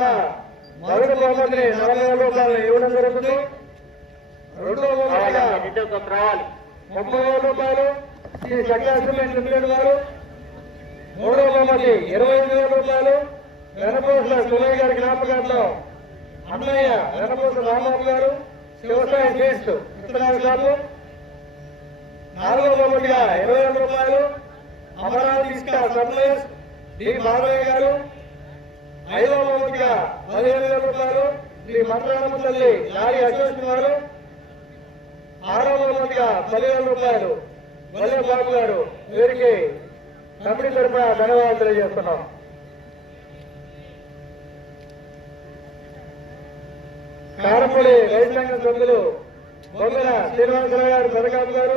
కూడా మొదటి బహుమతిని నలభై వేల రూపాయలు ఇవ్వడం జరుగుతుంది? రెండో బహుమతిగా ముప్పై వేల రూపాయలు శ్రీ జగ్గాసిమెంట్ లిమిటెడ్ గారు. మూడో బహుమతి ఇరవై ఐదు వేల రూపాయలు వెనపోసల సునయ్య గారి జ్ఞాపకార్థం అన్నయ్య వెనపోస రామబాబు గారు వ్యవసాయ సీడ్స్ విత్తనాల షాపు. నాలుగో బహుమతిగా ఇరవై వేల రూపాయలు అమరావతి ఇసుక సప్లైస్ డి. బాలయ్య గారు. ఐదవ బహుమతిగా పదిహేను వేల రూపాయలు శ్రీ మంత్రాలమ్మ తల్లి గారి అశోక్ గారు ఆరవ బహుమతిగా పదివేల రూపాయలు వల్లే బాబు గారు వీరికి కమిటీ తరఫున ధన్యవాదాలు తెలియజేస్తున్నాం. కారపూడి రైతు సంఘం సభ్యులు బొమ్మల శ్రీనివాసరావు గారు పెదకాపు గారు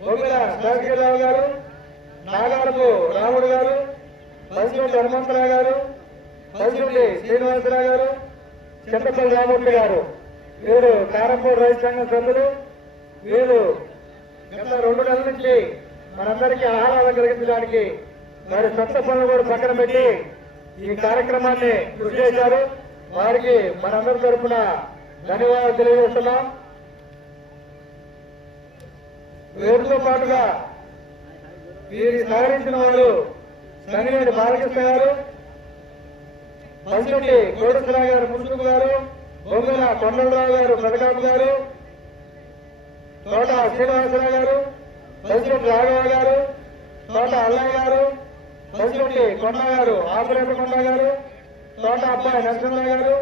బొమ్మల శాసకరావు గారు నాగారపు రాముడు గారు పంచుండి హనుమంతరావు గారు పంచుండి శ్రీనివాసరావు గారు చెట్టపల్లి రామూర్తి గారు వీరు కారంపూడి రైతు సంఘం సభ్యులు వీరు గత రెండు నెలల నుంచి మనందరికీ ఆహ్లాదం కలిగించడానికి వారి సొంత పనులు కూడా పక్కన పెట్టి ఈ కార్యక్రమాన్ని కృషి చేశారు. వారికి మనందరి తరఫున ధన్యవాదాలు తెలియజేస్తున్నాం. వీరితో పాటుగా వీరి సహకరించిన వారు సంగినేని బాలకృష్ణ గారు పంచుటి కోడసరావు గారు మున్సిపల్ గారు బొమ్మల కొండలరావు గారు పెదకాపు గారు తోట శ్రీనివాసరావు గారు పంచుటి రాఘవ గారు తోట అల్లయ్య గారు పంచుటి కొండ గారు ఆపరేటర్ కొండ గారు తోట అబ్బాయి నరసింహరావు గారు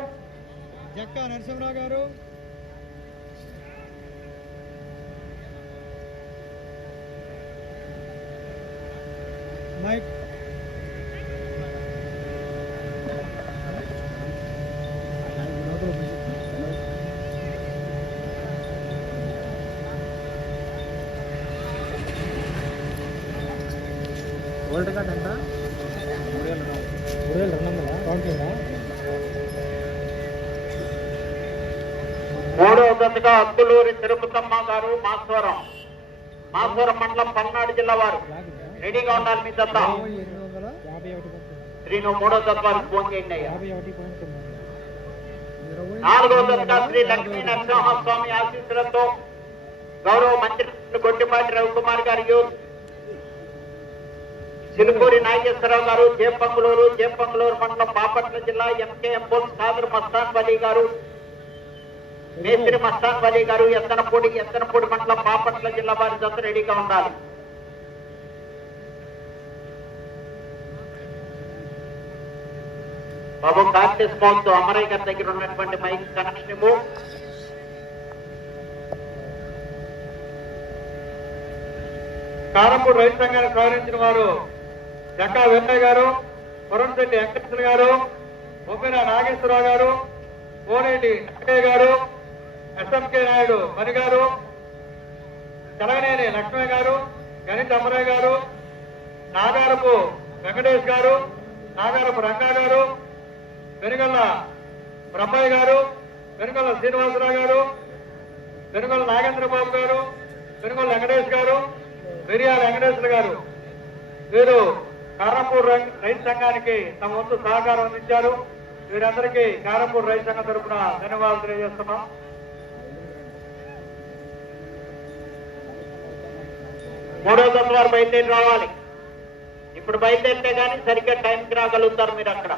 జక్కా నరసింహరావు గారు. మైక్. వరల్డ్ కార్డ్ ఎంత మూడు వేల రెండు వందల? కౌంటింగా మూడో దశగా అత్తులూరి తిరుపతమ్మ గారు మాస్వరం. మాస్వరం మండలం పల్నాడు జిల్లా వారు. రెడీగా ఉండాలి మీ దత్త శ్రీ నువ్వు మూడో వారికి ఫోన్ చేయండి అయ్యా. నాలుగో దశగా శ్రీ లక్ష్మీ నరసింహస్వామి ఆశీస్సులతో గౌరవ మంత్రి గొట్టిపాటి రవికుమార్ గారి యూత్ చిలుకూరి నాగేశ్వరరావు గారు జేపంగులూరు జేపంగులూరు మండలం బాపట్ల జిల్లా ఎంకేఎం బోల్స్ కాదర్ మస్తాన్ వలీ గారు మేస్త్రి మస్తాన్ వలీ గారు ఎత్తనపూడి ఎత్తనపూడి మండలం బాపట్ల జిల్లా వారి జత రెడీగా ఉండాలి. బాబు కార్తీస్ మోల్తో అమరయ్య గారి దగ్గర ఉన్నటువంటి మైక్ కనెక్షన్ కారంపూడి రైతు సంఘాన్ని సవరించిన వారు జక్కా వెంకయ్య గారు పురంశెట్టి వెంకటేశ్వర గారు బొమ్మిన నాగేశ్వరరావు గారు కోనేటి వెంకయ్య గారు ఎస్ఎంకే నాయుడు మణి గారు తెలగనేని లక్ష్మయ్య గారు గణిత అమరయ్య గారు నాగారపు వెంకటేష్ గారు నాగారపు రంగా గారు వెనుగల్ల బ్రహ్మయ్య గారు వెనుగల్ల శ్రీనివాసరావు గారు వెనుగల్ల నాగేంద్ర బాబు గారు వెనుగల్ల వెంకటేష్ గారు పెరియాల వెంకటేశ్వర గారు. వీరు కారంపూర్ రైతు సంఘానికి తమ వంతు సహకారం అందించారు. వీరందరికీ కారంపూర్ రైతు సంఘం తరపున ధన్యవాదాలు తెలియజేస్తున్నాం. మూడో తత్వారు బయలుదేరి రావాలి. ఇప్పుడు బయలుదేరితే కానీ సరిగ్గా టైంకి రాగలుగుతారు మీరు అక్కడ.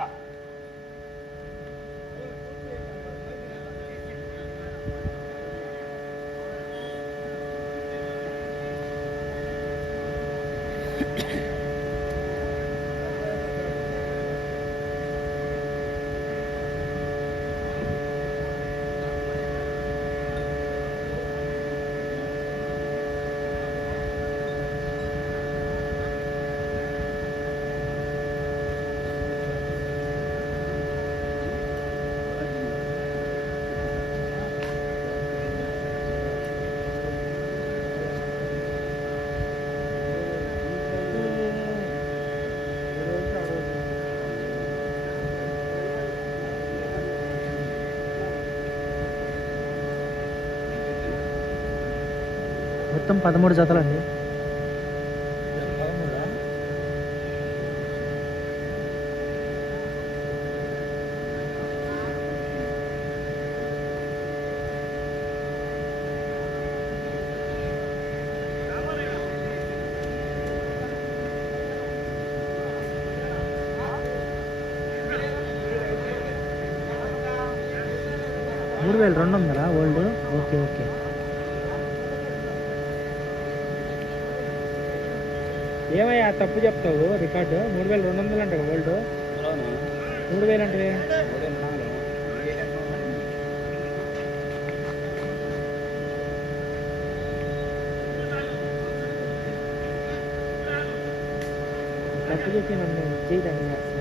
మొత్తం పదమూడు జతలండి. మూడు వేలు రెండు వందలు? చెప్తావు? రికార్డు? మూడు వేల రెండు వందలు అంట ఓల్డ్ మూడు వేలు అంటే తప్పు చెప్పి నన్ను చేయడానికి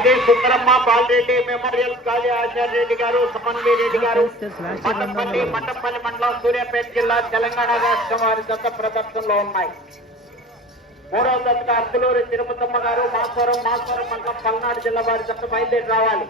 గాజీ సుందరమ్మ బాలరెడ్డి మెమోరియల్ గాజీ ఆచార్య రెడ్డి గారు సమన్వయ రెడ్డి గారు మట్టపల్లి మట్టపల్లి మండలం సూర్యాపేట జిల్లా తెలంగాణ రాష్ట్రం వారి దత్త ప్రదర్శనలో ఉన్నాయి. మూడవ దశగా అర్ధలూరి తిరుపతమ్మ గారు మాస్వరం మాస్వరం మండలం పల్నాడు జిల్లా వారి దత్త బయలుదేరి రావాలి.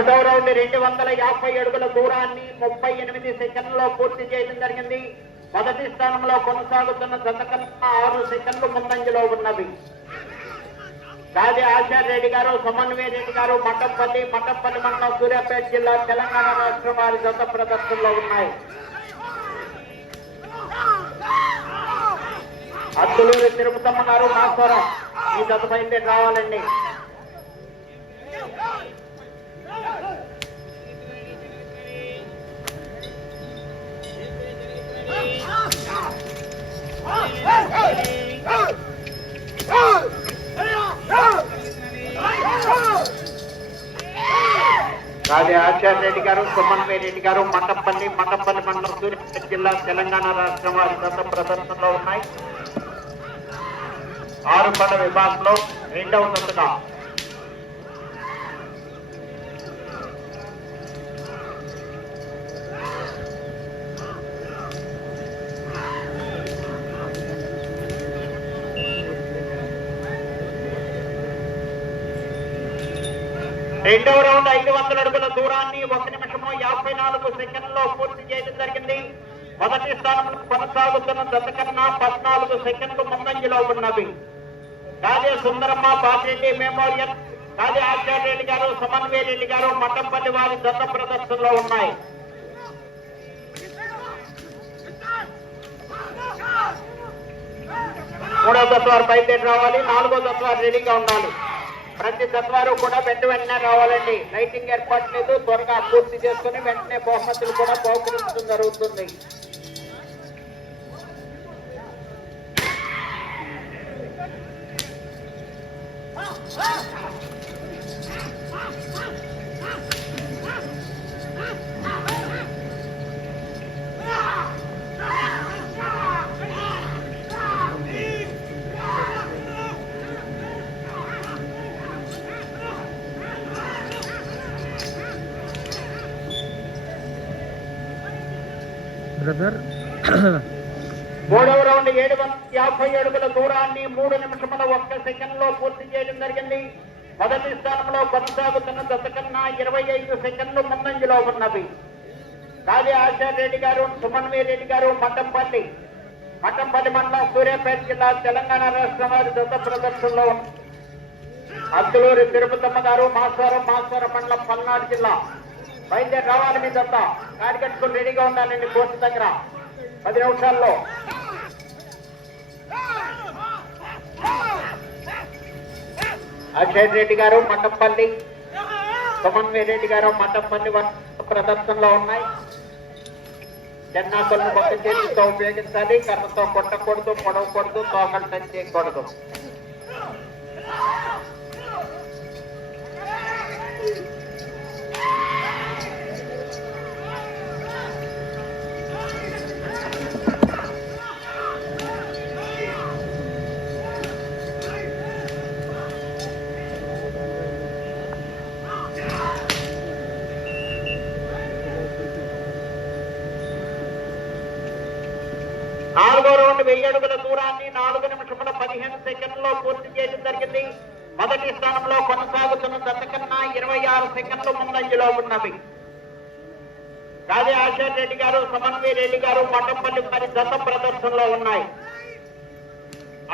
ఒకటో రౌండ్ రెండు వందల యాభై అడుగుల దూరాన్ని ముప్పై ఎనిమిది సెకండ్లో పూర్తి చేయడం జరిగింది. మొదటి స్థానంలో కొనసాగుతున్న జత ఆరు సెకండ్లు ముందంజలో ఉన్నది గాది ఆచార్య రెడ్డి గారు సమన్వయ రెడ్డి గారు మట్టంపల్లి మట్టంపల్లి మండలం సూర్యాపేట జిల్లా తెలంగాణ రాష్ట్రం వారి జత ప్రదర్శనలో ఉన్నాయి. అద్దులూరి తిరుపతమ్మ గారు నాస్వరం ఈ జత బయలుదేరి రావాలండి. రాజే ఆచార్య రెడ్డి గారు సుమన్వయ రెడ్డి గారు మండపల్లి మండపల్లి మండలం సూర్యాపేట జిల్లా తెలంగాణ రాష్ట్రం వారి గత ప్రదర్శనలో ఉన్నాయి. ఆరు పడ విభాగంలో రెండవ దశగా రెండవ రౌండ్ ఐదు వందల అడుగుల దూరాన్ని ఒక నిమిషము యాభై నాలుగు సెకండ్లో పూర్తి చేయడం జరిగింది. మొదటి స్థానంలో కొనసాగుతున్న దశకన్నా పద్నాలుగు సెకండ్లు ముందంజలో ఉన్నవి. రాజే సుందరమ్మ బాపిరెడ్డి మెమోరియల్ రాజే ఆచార్య రెడ్డి గారు సమన్వయ రెడ్డి గారు మఠంపల్లి వారి దత్త ప్రదర్శనలో ఉన్నాయి. మూడో దత్వారు బయలుదేరి రావాలి. నాలుగో దత్వారు రెడీగా ఉండాలి. ప్రతి దత్వారు కూడా వెంట వెంటనే రావాలండి. లైటింగ్ ఏర్పాటు లేదు. త్వరగా పూర్తి చేసుకుని వెంటనే బహుమతులు కూడా బహుకరించడం జరుగుతుంది. బ్రదర్. మూడవ రౌండ్ ఏడు వందల యాభై అడుగుల దూరాన్ని మూడు నిమిషముల ఒక్క సెకండ్లో పూర్తి చేయడం జరిగింది. మొదటి స్థానంలో కొనసాగుతున్న దశకన్నా ఇరవై ఐదు సెకండ్లు ముందంజలో ఉన్నవి. కాళీ ఆచార్య రెడ్డి గారు సుమన్వీ రెడ్డి గారు మఠంపల్లి. మఠంపల్లి మండలం సూర్యాపేట జిల్లా తెలంగాణ రాష్ట్రం వారి దశ ప్రదర్శనలో ఉన్నారు. తిరుపతమ్మ గారు మాస్వరం మాస్వరం మండలం పల్నాడు జిల్లా. బయలుదేరి రావాలి మీ చెప్తా కాడి కట్టుకుని రెడీగా ఉండాలండి కోర్టు దగ్గర. పది నిమిషాల్లో. అక్షయ్ రెడ్డి గారు మండపల్లి సమన్వయ రెడ్డి గారు మండపల్లి ప్రదర్శనలో ఉన్నాయి. చెన్నాకులను ఒక చేతితో ఉపయోగించాలి. కర్రతో కొట్టకూడదు పొడవకూడదు తోకలు టచ్ చేయకూడదు నాలుగో రౌండ్ వెయ్యి అడుగుల దూరాన్ని నాలుగు నిమిషముల పదిహేను సెకండ్లో పూర్తి చేయడం జరిగింది. మొదటి స్థానంలో కొనసాగుతున్న దశకన్నా ఇరవై ఆరు సెకండ్లు ముందంజలో ఉన్నవి. కాదే ఆశర్ రెడ్డి గారు సమన్వయ రెడ్డి గారు మఠంపల్లి మరి దశ ప్రదర్శనలో ఉన్నాయి.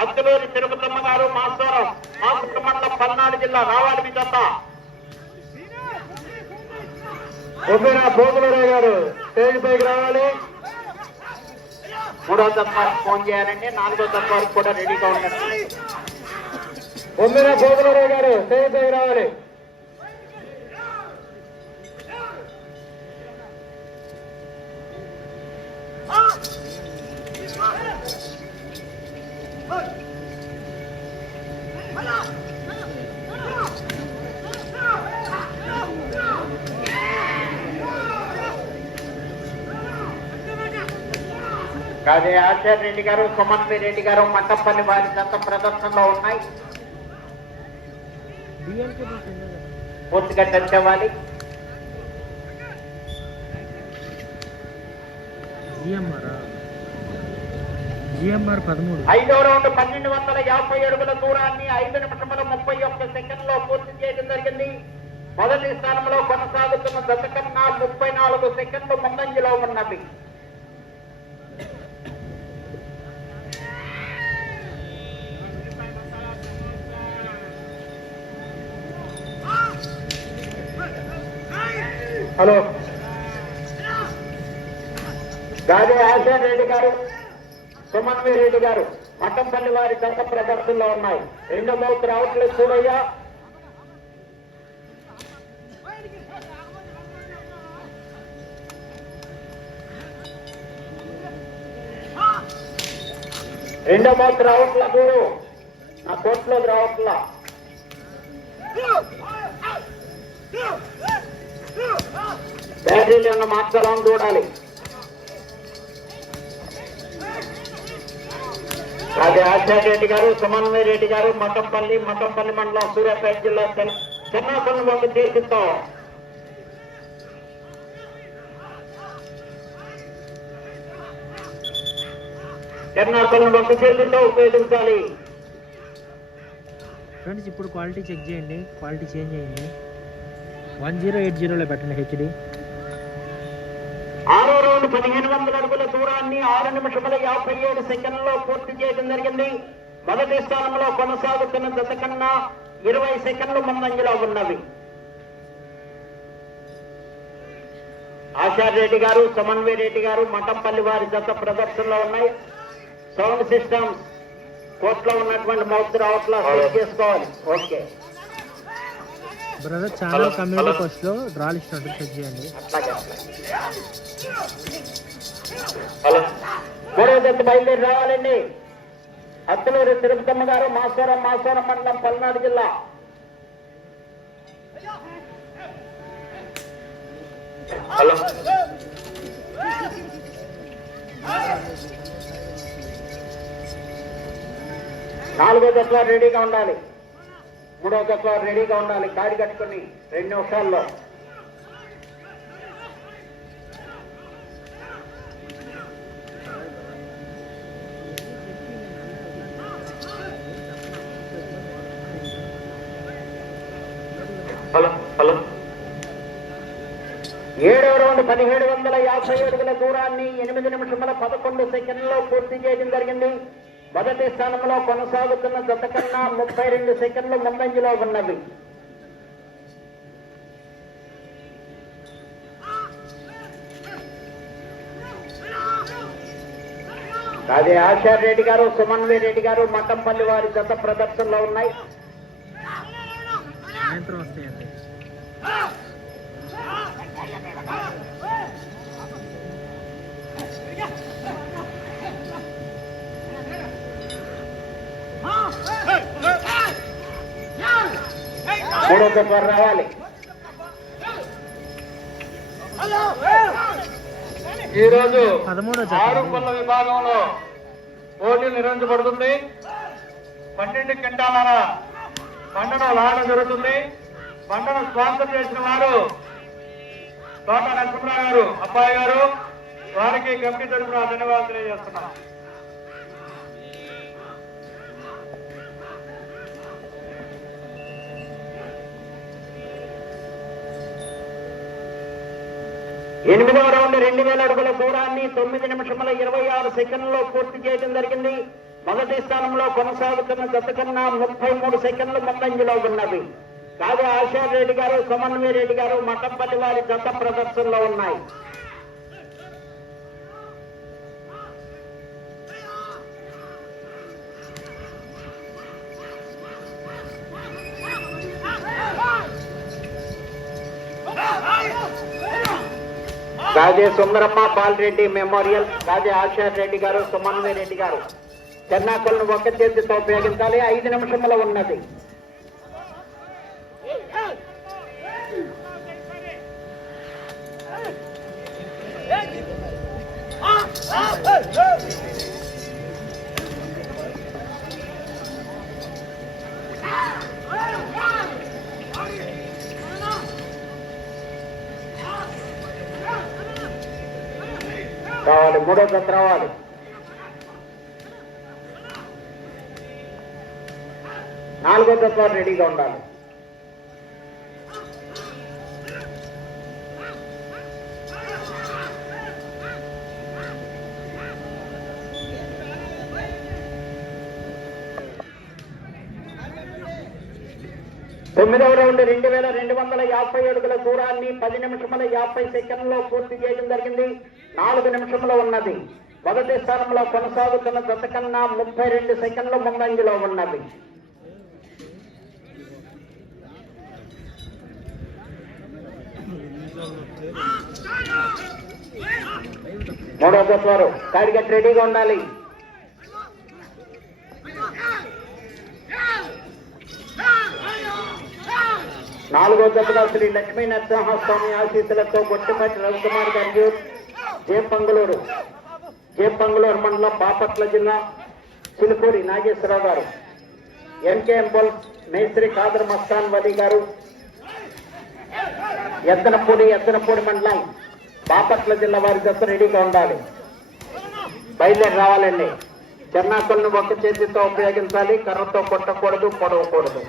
అత్తులూరి తిరుపతమ్మ గారు మాస్వరం మాసూరు మండలం పల్నాడు జిల్లా రావాలి మీ జత భోగులరావు గారు స్టేజ్ పైకి రావాలి. మూడో తత్వానికి ఫోన్ చేయాలండి నాలుగో తత్వానికి కూడా రెడీగా ఉండండి. ఒమ్మిన భోగులరావు గారు స్టేజ్ రావాలి. రాజే ఆచార్య రెడ్డి గారు సమన్వయ రెడ్డి గారు మట్టంపల్లి వారి జత ప్రదర్శనలో ఉన్నాయి? పూర్తిగా టచ్ అవ్వాలి. ఐదో రౌండ్ పన్నెండు వందల యాభై అడుగుల దూరాన్ని ఐదు నిమిషముల ముప్పై ఒక్క సెకండ్లో పూర్తి చేయడం జరిగింది. మొదటి స్థానంలో కొనసాగుతున్న దశ కన్నా ముప్పై నాలుగు సెకండ్లు ముందంజలో ఉన్నవి. హలో. గాదే ఆశా రెడ్డి గారు సుమన్వీ రెడ్డి గారు మట్టంపల్లి వారి దశ ప్రదర్శనలో ఉన్నాయి. రెండో మౌత్ రావట్లేదు చూడయ్యా. రెండో మౌత్ రావట్లా చూడు. నా కోర్టులోకి రావట్లా బ్యాటరీలు ఉన్న మార్చాలని చూడాలి. అది ఆచార్య రెడ్డి గారు సమన్వయ రెడ్డి గారు మతంపల్లి మతంపల్లి మండలం సూర్యాపేట జిల్లా చెన్నాపల్లి వంక చేసితో చెన్నాపల్లి వంక చేసితో ఉపయోగించాలి. ఫ్రెండ్స్ ఇప్పుడు క్వాలిటీ చెక్ చేయండి. క్వాలిటీ చేంజ్ అయ్యింది వన్ జీరో ఎయిట్ జీరోలో పెట్టండి హెచ్డి ఆరో రౌండ్ పదిహేను వందల అడుగుల దూరాన్ని ఆరు నిమిషముల యాభై ఏడు సెకండ్లో పూర్తి చేయడం జరిగింది. మొదటి స్థానంలో కొనసాగుతున్న దశ కన్నా ఇరవై సెకండ్లు ముందంజలో ఉన్నవి. ఆచార్య రెడ్డి గారు సమన్వయ రెడ్డి గారు మఠంపల్లి వారి జత ప్రదర్శనలో ఉన్నాయి. సౌండ్ సిస్టమ్స్ కోర్టులో ఉన్నటువంటి మౌత్ రావట్లా చేసుకోవాలి. ఓకే. బ్రదర్ ఛానల్ కమ్యూనిటీ పోస్ట్లో డ్రాల్ ఇచ్చినట్టు చెక్ చేయండి. అట్లాగే హలో మూడో జత బయలుదేరి రావాలండి. అత్తలూరు తిరుపతమ్మ గారు మాస్వరం మాస్వరం మండలం పల్నాడు జిల్లా. హలో నాలుగో దశ రెడీగా ఉండాలి. మూడో దశ రెడీగా ఉండాలి కాడి కట్టుకుని రెండు నిమిషాల్లో. Hello hello. ఏడవ రౌండ్ పదిహేడు వందల యాభై అడుగుల దూరాన్ని ఎనిమిది నిమిషముల పదకొండు సెకండ్లో పూర్తి చేయడం జరిగింది. మొదటి స్థానంలో కొనసాగుతున్న జత కన్నా ముప్పై రెండు సెకండ్లు ముందంజలో ఉన్నవి. అదే ఆచార్ రెడ్డి గారు సుమన్వీ రెడ్డి గారు మఠంపల్లి వారి జత ప్రదర్శనలో ఉన్నాయి. మూడో జత రావాలి. ఈరోజు ఆరు పళ్ళ విభాగంలో పోటీ నిర్వహించబడుతుంది పన్నెండు క్వింటాల పంటను లాగడం జరుగుతుంది. పంటను స్పాన్సర్ చేసిన వారు తోట నరసింహరావు గారు అబ్బాయి గారు వారికి కమిటీ తరఫున ధన్యవాదాలు తెలియజేస్తున్నాం ఎనిమిదవ రౌండ్ రెండు వేల అడుగుల దూరాన్ని తొమ్మిది నిమిషముల ఇరవై ఆరు సెకండ్లలో పూర్తి చేయడం జరిగింది. మొదటి స్థానంలో కొనసాగుతున్న జత కన్నా ముప్పై మూడు సెకండ్లు ముందంజలో ఉన్నవి కాగా ఆశార్ రెడ్డి గారు సమన్వయ రెడ్డి గారు మఠంపల్లి వారి జత ప్రదర్శనలో ఉన్నాయి. రాజే సుందరమ్మ బాలరెడ్డి మెమోరియల్ రాజే ఆశార్ రెడ్డి గారు సుమన్వయ రెడ్డి గారు. చెన్నాకులను ఒక చేతితో ఉపయోగించాలి. ఐదు నిమిషముల ఉన్నది. రావాలి మూడో జత రావాలి నాలుగో జత రెడీగా ఉండాలి. తొమ్మిదవ రౌండ్ రెండు వేల రెండు వందల యాభై అడుగుల దూరాన్ని పది నిమిషముల యాభై సెకండ్లో పూర్తి చేయడం జరిగింది. నాలుగు నిమిషంలో ఉన్నది. మొదటి స్థానంలో కొనసాగుతున్న జత కన్నా ముప్పై రెండు సెకండ్ల ముందంజలో ఉన్నది. మూడో జత వారు టార్గెట్ రెడీగా ఉండాలి. నాలుగో జతలో శ్రీ లక్ష్మీ నరసింహస్వామి ఆశీస్సులతో బొట్టుపట్టి రవికుమార్ గారు జేపంగులూరు జేపంగులూరు మండలం బాపట్ల జిల్లా చిలుకూరి నాగేశ్వరరావు గారు. ఎంకేఎం బోల్ మేస్త్రి కాదర్ మస్తాన్ వలి గారు. ఎత్తనపూడి ఎత్తనపూడి మండలం బాపట్ల జిల్లా వారి దశ రెడీగా ఉండాలి. బయలుదేరి రావాలండి. చెన్నాకులను ఒక చేతితో ఉపయోగించాలి కర్రతో కొట్టకూడదు పొడవకూడదు.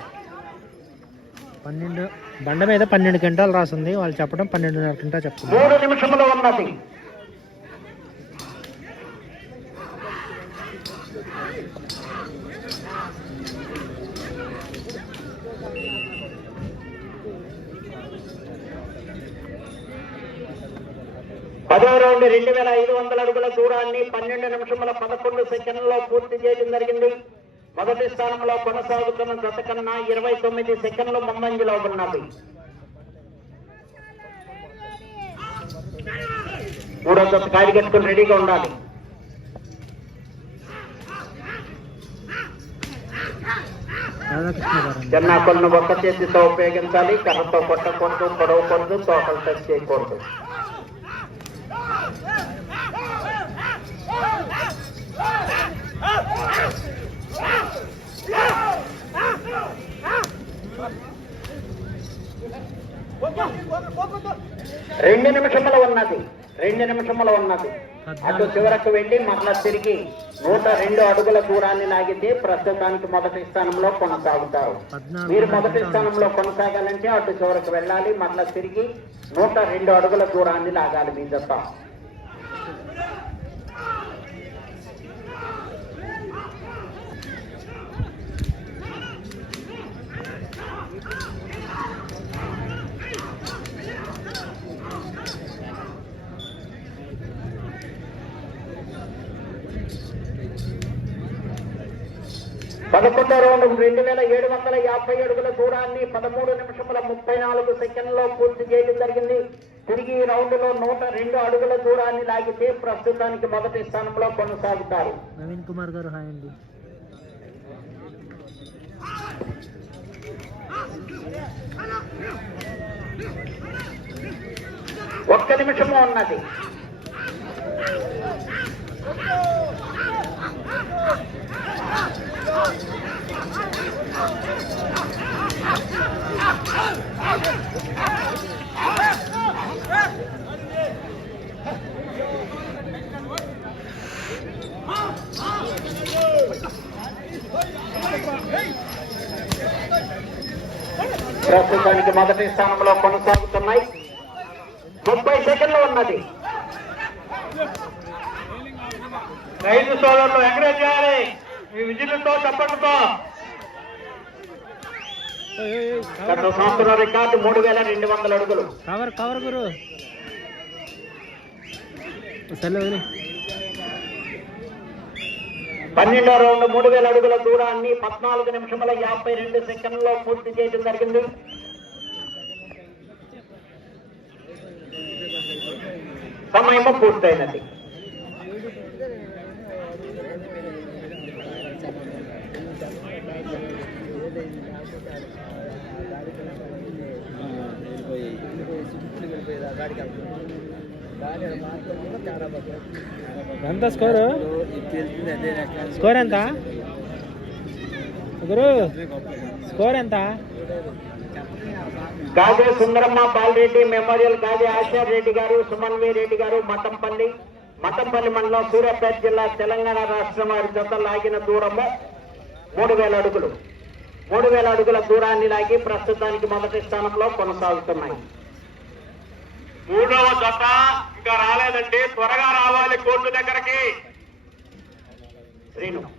పన్నెండు బండ మీద పన్నెండు గంటలు రాసింది. వాళ్ళు చెప్పడం పన్నెండున్నర గంట చెప్తున్నారు. మూడు నిమిషములు ఉన్నది. పదో రౌండ్ రెండు వేల ఐదు వందల అడుగుల దూరాన్ని పన్నెండు నిమిషముల పదకొండు సెకండ్లలో పూర్తి చేయడం జరిగింది. మొదటి స్థానంలో కొనసాగుతున్న గత కన్నా ఇరవై తొమ్మిది సెకండ్లు ముందంజలో ఉన్నది. మూడో జత కాడి కట్టుకుని రెడీగా ఉండాలి. జన్నా గారు ఒక్క చేతితో ఉపయోగించాలి కర్రతో కొట్టకూడదు పొడవకూడదు తోకలు టచ్ చేయకూడదు రెండు నిమిషముల ఉన్నది. రెండు నిమిషముల ఉన్నది. అటు చివరకు వెళ్ళి మరలా తిరిగి నూట రెండు అడుగుల దూరాన్ని లాగితే ప్రస్తుతానికి మొదటి స్థానంలో కొనసాగుతారు. మీరు మొదటి స్థానంలో కొనసాగాలంటే అటు చివరకు వెళ్ళాలి మరలా తిరిగి నూట రెండు అడుగుల దూరాన్ని లాగాలి మీ జత. పదకొండో రౌండ్ రెండు వేల ఏడు వందల యాభై అడుగుల దూరాన్ని పదమూడు నిమిషముల ముప్పై నాలుగు సెకండ్లో పూర్తి చేయడం జరిగింది. తిరిగి ఈ రౌండ్లో నూట రెండు అడుగుల దూరాన్ని లాగితే ప్రస్తుతానికి మొదటి స్థానంలో కొనసాగుతారు. నవీన్ కుమార్ గారు హాయ్ అండి. ఒక్క నిమిషము ఉన్నది. ప్రస్తుతానికి మొదటి స్థానంలో కొనసాగుతున్నాయి. ముప్పై సెకండ్లు ఉన్నది. రైతు సోదరులు ఎంకరేజ్ చేయాలి. మీ విజిలతో చప్పట్లతో గత సంవత్సరం రికార్డు మూడు వేల రెండు వందల అడుగులు. కవర్ కవర్ గురు. పన్నెండో రౌండ్ మూడు వేల అడుగుల దూరాన్ని పద్నాలుగు నిమిషముల యాభై రెండు సెకండ్లో పూర్తి చేయడం జరిగింది. సమయము పూర్తయినది. ఎంత స్కోరు? స్కోర్ ఎంత? గురు స్కోర్ ఎంత? గాజే సుందరమ్మ బాలరెడ్డి మెమోరియల్ గాజే ఆశార్ రెడ్డి గారు సుమన్వి రెడ్డి గారు మఠంపల్లి మఠంపల్లి మండలం సూర్యాపేట జిల్లా తెలంగాణ రాష్ట్రం వారి జత లాగిన దూరము మూడు వేల అడుగులు. మూడు వేల అడుగుల దూరాన్ని లాగి ప్రస్తుతానికి మొదటి స్థానంలో కొనసాగుతున్నాయి. మూడవ జత ఇంకా రాలేదండి. త్వరగా రావాలి కోర్టు దగ్గరకి. శ్రీను.